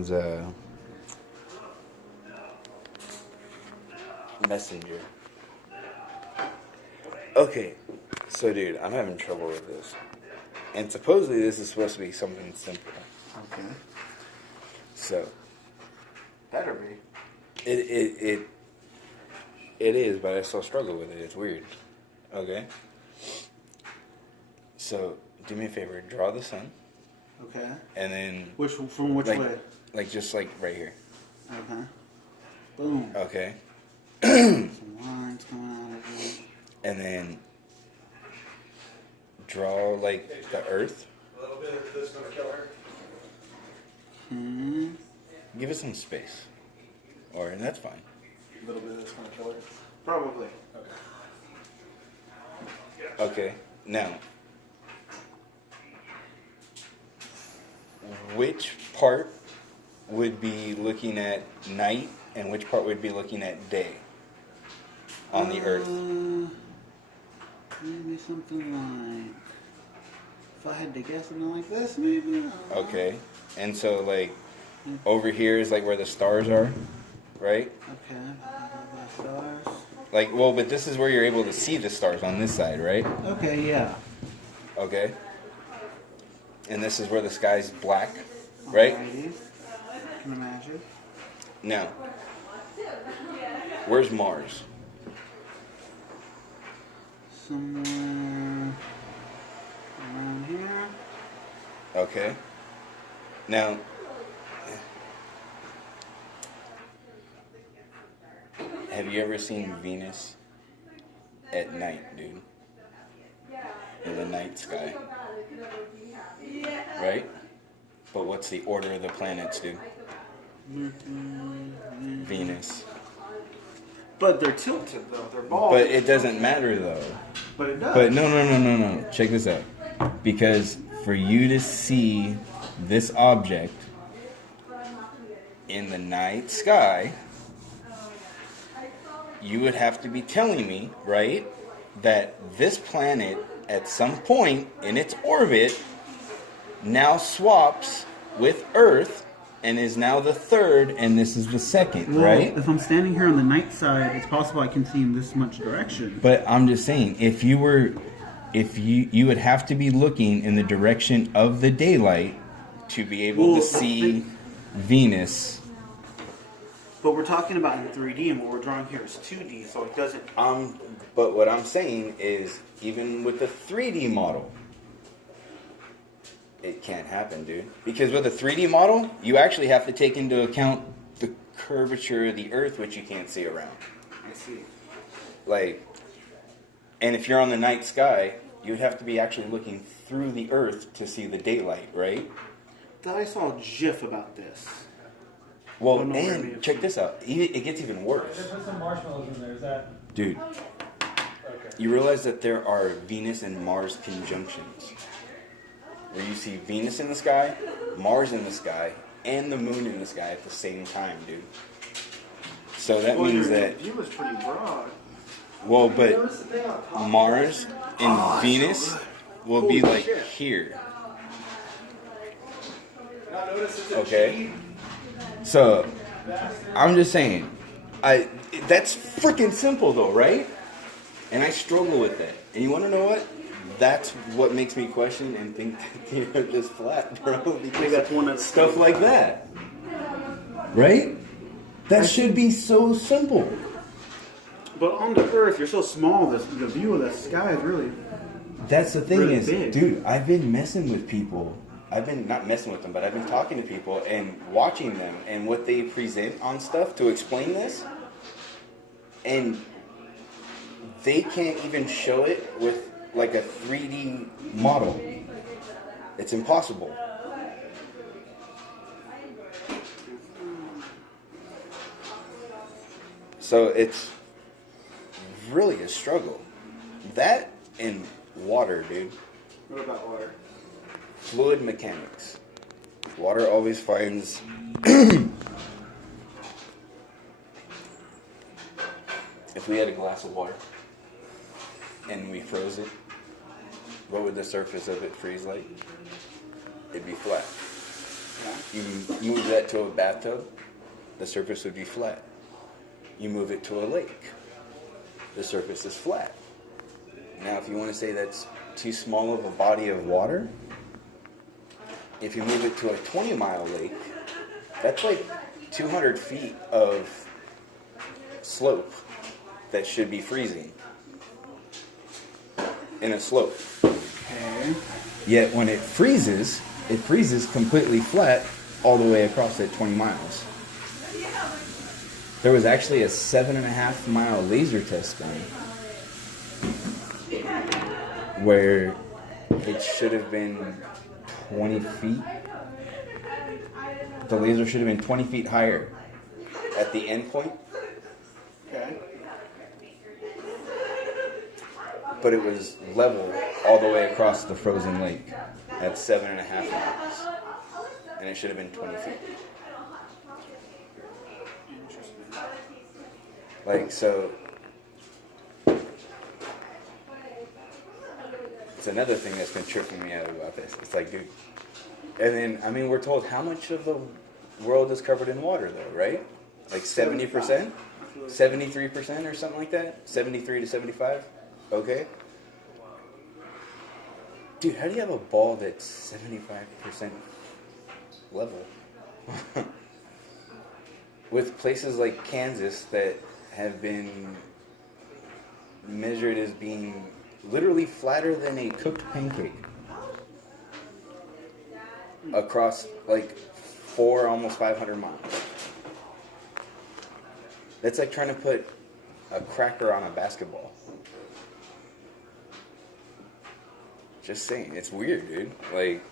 uh, messenger. Okay, so dude, I'm having trouble with this. And supposedly this is supposed to be something simple. Okay. So Better be. it is, but I still struggle with it. It's weird. Okay. So do me a favor, draw the sun. Okay. And then From which like, way? Like just like right here. Okay. Boom. Okay. Some lines coming out of it. And then draw like the earth. A little bit of this is gonna kill her. Hmm. Give it some space. And that's fine. A little bit of this is gonna kill her. Probably. Okay. Okay. Now, which part would be looking at night and which part would be looking at day on the earth? Maybe something like, if I had to guess, something like this, maybe. Okay. And so like over here is like where the stars are, right? Okay. Stars. Like, well, but this is where you're able to see the stars on this side, right? Okay. Yeah. Okay. And this is where the sky's black, right? Alrighty. Can imagine. Now, where's Mars? Somewhere around here. Okay. Now, have you ever seen Venus at night, dude? In the night sky. Right? But what's the order of the planets, dude? Venus. But they're tilted though. They're bald. But it doesn't matter though. But it does. But no. Check this out. Because for you to see this object in the night sky, you would have to be telling me, right, that this planet at some point in its orbit now swaps with Earth and is now the third and this is the second, Well, right? if I'm standing here on the night side, it's possible I can see in this much direction. But I'm just saying, if you would have to be looking in the direction of the daylight to be able to see Venus. But we're talking about in 3D, and what we're drawing here is 2D, so it doesn't. But what I'm saying is, even with the 3D model, it can't happen, dude. Because with a 3D model, you actually have to take into account the curvature of the Earth, which you can't see around. I see. Like, and if you're on the night sky, you would have to be actually looking through the Earth to see the daylight, right? Thought I saw a GIF about this. Well, Don't know where it and is. check this out. It gets even worse. They put some marshmallows in there. Is that Dude, okay? you realize that there are Venus and Mars conjunctions. Where you see Venus in the sky, Mars in the sky, and the moon in the sky at the same time, dude. So that means that, view was pretty broad. well, but Mars and Venus will be like here. Now notice it's a Okay. G. So, I'm just saying, that's freaking simple though, right? And I struggle with that. And you want to know what? That's what makes me question and think that the Earth is flat, bro. Because that's one of the stuff like that, right? That should be so simple. But on the Earth, you're so small. The view of the sky is really. That's the thing Really is, big. dude, I've been messing with people. I've been not messing with them, but I've been talking to people and watching them and what they present on stuff to explain this. And they can't even show it with like a 3D model. It's impossible. So it's really a struggle. That and water, dude. What about water? Fluid mechanics. Water always finds if we had a glass of water and we froze it, what would the surface of it freeze like? It'd be flat. You move that to a bathtub, the surface would be flat. You move it to a lake, the surface is flat. Now, if you want to say that's too small of a body of water, if you move it to a 20-mile lake, that's like 200 feet of slope that should be freezing in a slope. Okay. Yet when it freezes completely flat all the way across that 20 miles. There was actually a 7.5-mile laser test done where it should have been 20 feet. The laser should have been 20 feet higher at the end point, Okay. but it was level all the way across the frozen lake at 7.5 miles. And it should have been 20 feet. Interesting. Like, so it's another thing that's been tripping me out about this. It's like, dude, and then, I mean, we're told how much of the world is covered in water, though, right? Like 70%? 73% or something like that? 73 to 75? Okay. Dude, how do you have a ball that's 75% level? With places like Kansas that have been measured as being literally flatter than a cooked pancake across like 4, almost 500 miles. That's like trying to put a cracker on a basketball. Just saying, it's weird, dude. Like,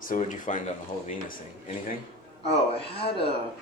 so what'd you find on the whole Venus thing? Anything? Oh, I had a